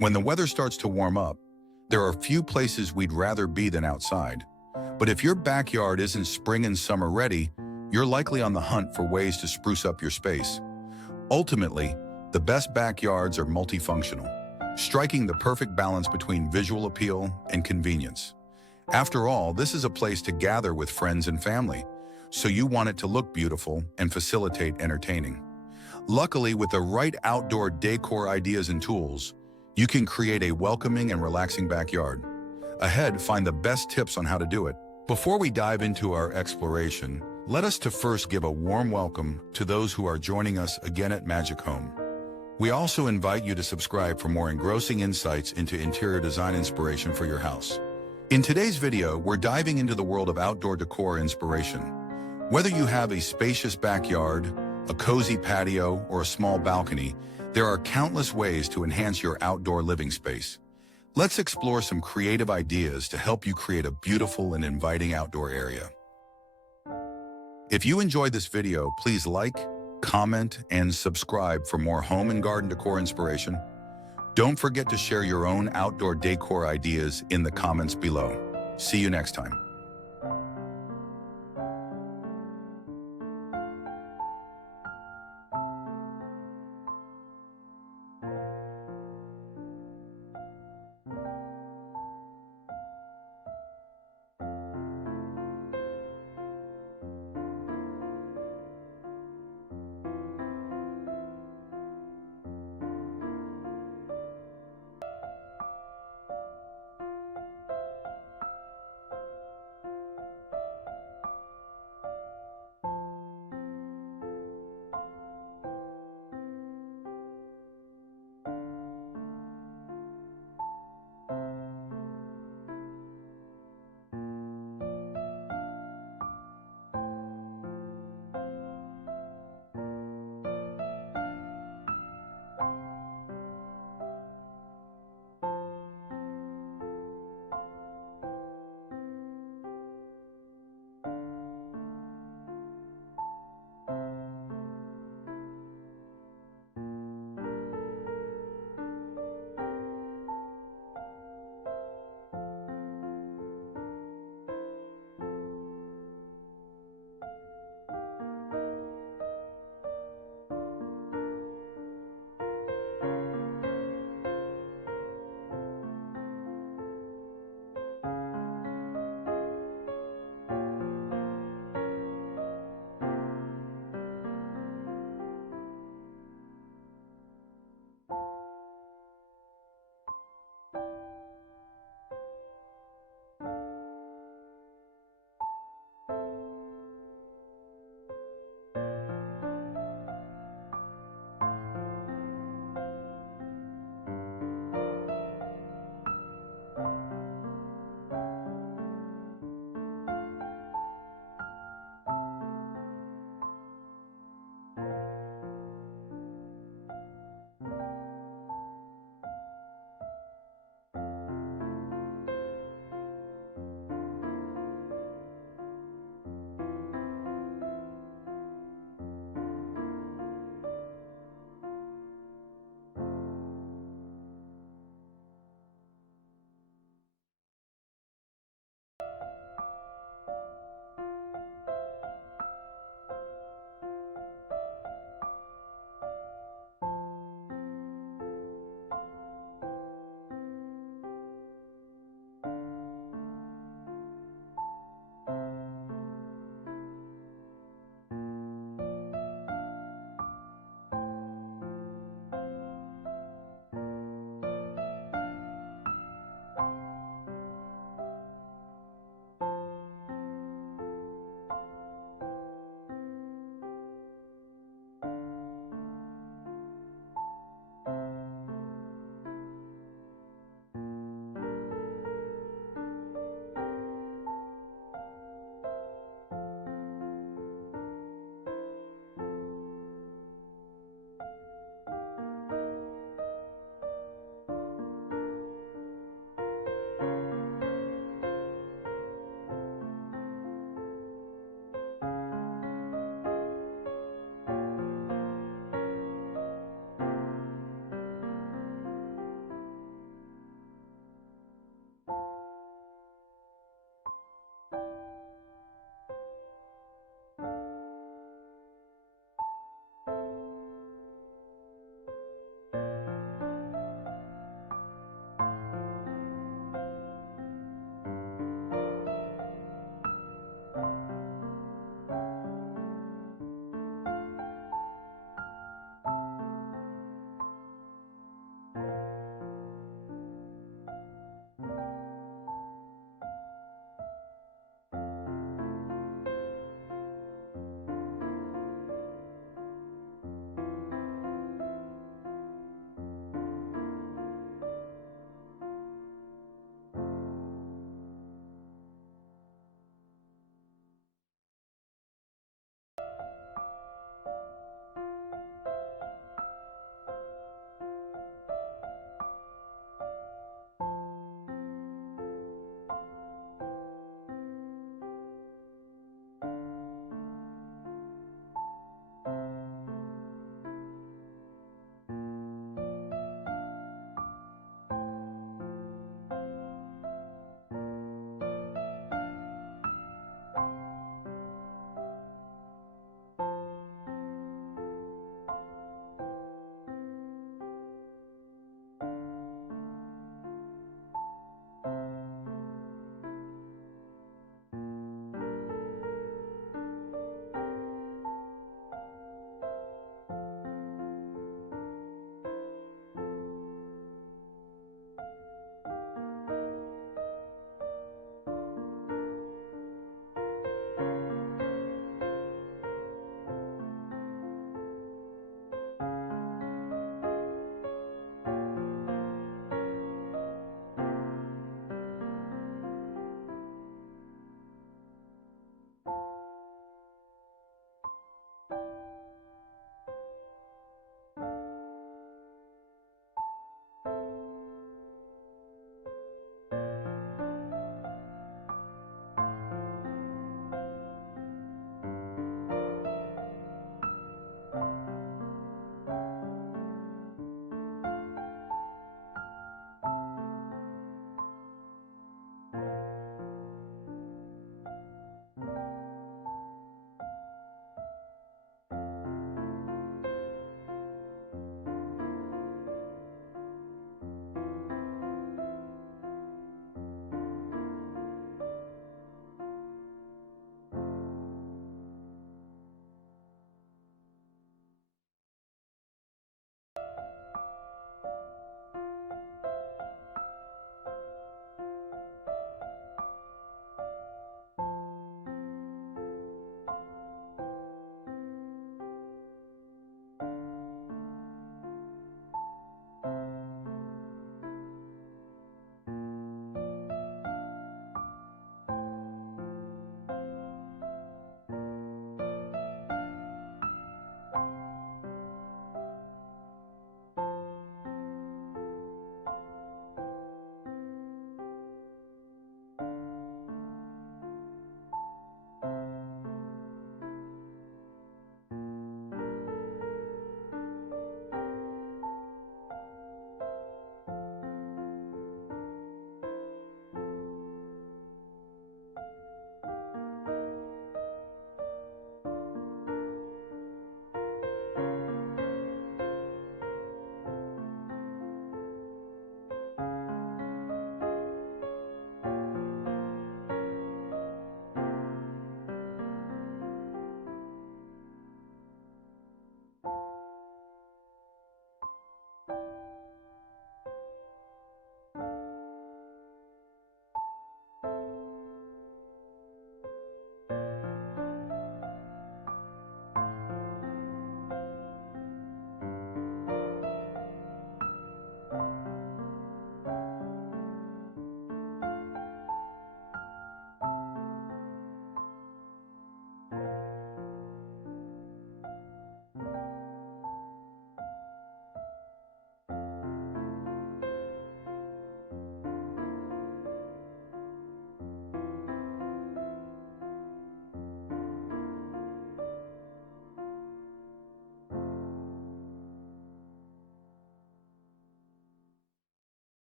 When the weather starts to warm up, there are few places we'd rather be than outside. But if your backyard isn't spring and summer ready, you're likely on the hunt for ways to spruce up your space. Ultimately, the best backyards are multifunctional, striking the perfect balance between visual appeal and convenience. After all, this is a place to gather with friends and family, so you want it to look beautiful and facilitate entertaining. Luckily, with the right outdoor decor ideas and tools, you can create a welcoming and relaxing backyard. Ahead, find the best tips on how to do it. Before we dive into our exploration, let us first give a warm welcome to those who are joining us again at Magic Home. We also invite you to subscribe for more engrossing insights into interior design inspiration for your house. In today's video, we're diving into the world of outdoor decor inspiration. Whether you have a spacious backyard, a cozy patio, or a small balcony, there are countless ways to enhance your outdoor living space. Let's explore some creative ideas to help you create a beautiful and inviting outdoor area. If you enjoyed this video, please like, comment, and subscribe for more home and garden decor inspiration. Don't forget to share your own outdoor decor ideas in the comments below. See you next time.